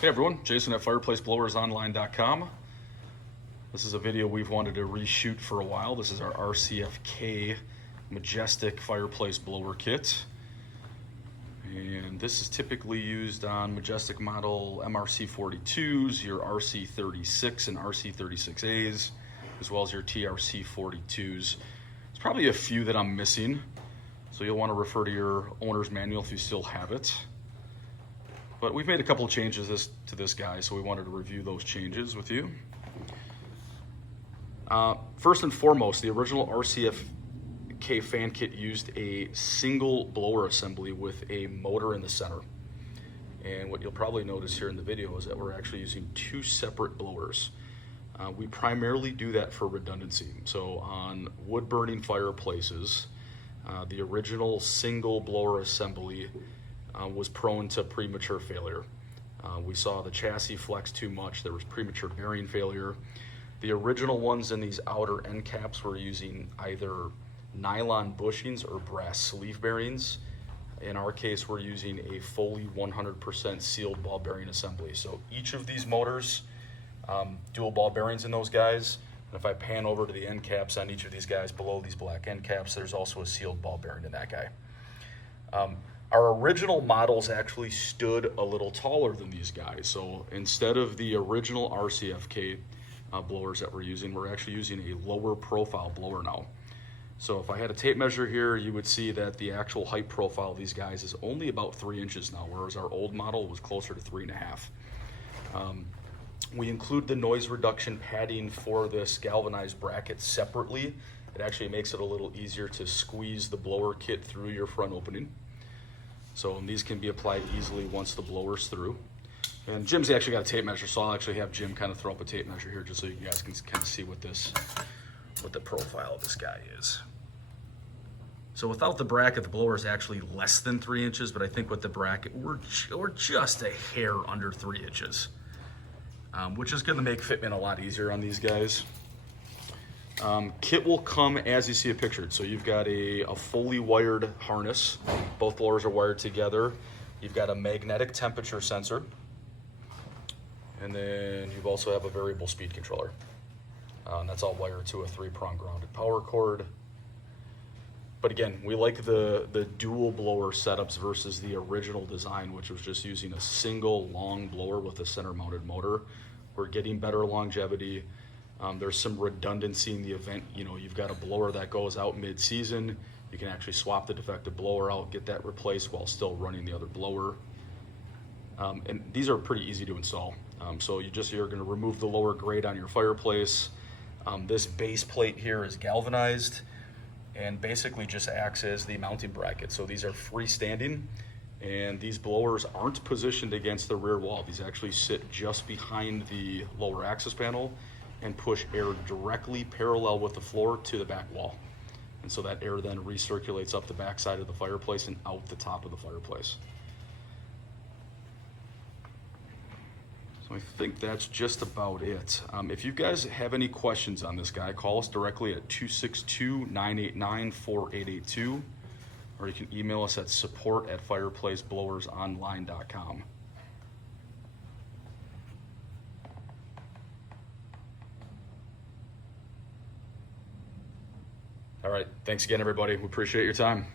Hey everyone, Jason at fireplaceblowersonline.com. This is a video we've wanted to reshoot for a while. This is our RCFK Majestic fireplace blower kit. And this is typically used on Majestic model MRC42s, your RC36 and RC36As, as well as your TRC42s. There's probably a few that I'm missing, so you'll want to refer to your owner's manual if you still have it. But we've made a couple of changes to this guy, so we wanted to review those changes with you. First and foremost, the original RCFK fan kit used a single blower assembly with a motor in the center. And what you'll probably notice here in the video is that we're actually using two separate blowers. We primarily do that for redundancy. So on wood burning fireplaces, the original single blower assembly was prone to premature failure. We saw the chassis flex too much. There was premature bearing failure. The original ones in these outer end caps were using either nylon bushings or brass sleeve bearings. In our case, we're using a fully 100% sealed ball bearing assembly. So each of these motors, dual ball bearings in those guys. And if I pan over to the end caps on each of these guys below these black end caps, there's also a sealed ball bearing in that guy. Our original models actually stood a little taller than these guys. So instead of the original RCFK blowers that we're using, we're actually using a lower profile blower now. So if I had a tape measure here, you would see that the actual height profile of these guys is only about 3 inches now, whereas our old model was closer to 3.5. We include the noise reduction padding for this galvanized bracket separately. It actually makes it a little easier to squeeze the blower kit through your front opening. So these can be applied easily once the blower's through. And Jim's actually got a tape measure, so I'll actually have Jim kind of throw up a tape measure here just so you guys can kind of see what the profile of this guy is. So without the bracket, the blower is actually less than 3 inches, but I think with the bracket, we're just a hair under 3 inches, which is gonna make fitment a lot easier on these guys. Kit will come as you see it pictured. So you've got a fully wired harness. Both blowers are wired together. You've got a magnetic temperature sensor. And then you also have a variable speed controller. And that's all wired to a 3-prong grounded power cord. But again, we like the dual blower setups versus the original design, which was just using a single long blower with a center mounted motor. We're getting better longevity. There's some redundancy in the event, you've got a blower that goes out mid-season. You can actually swap the defective blower out, get that replaced while still running the other blower. And these are pretty easy to install. So you're gonna remove the lower grate on your fireplace. This base plate here is galvanized and basically just acts as the mounting bracket. So these are freestanding, and these blowers aren't positioned against the rear wall. These actually sit just behind the lower access panel and push air directly parallel with the floor to the back wall. And so that air then recirculates up the back side of the fireplace and out the top of the fireplace. So I think that's just about it. If you guys have any questions on this guy, call us directly at 262-989-4882, or you can email us at support@fireplaceblowersonline.com. All right, thanks again, everybody. We appreciate your time.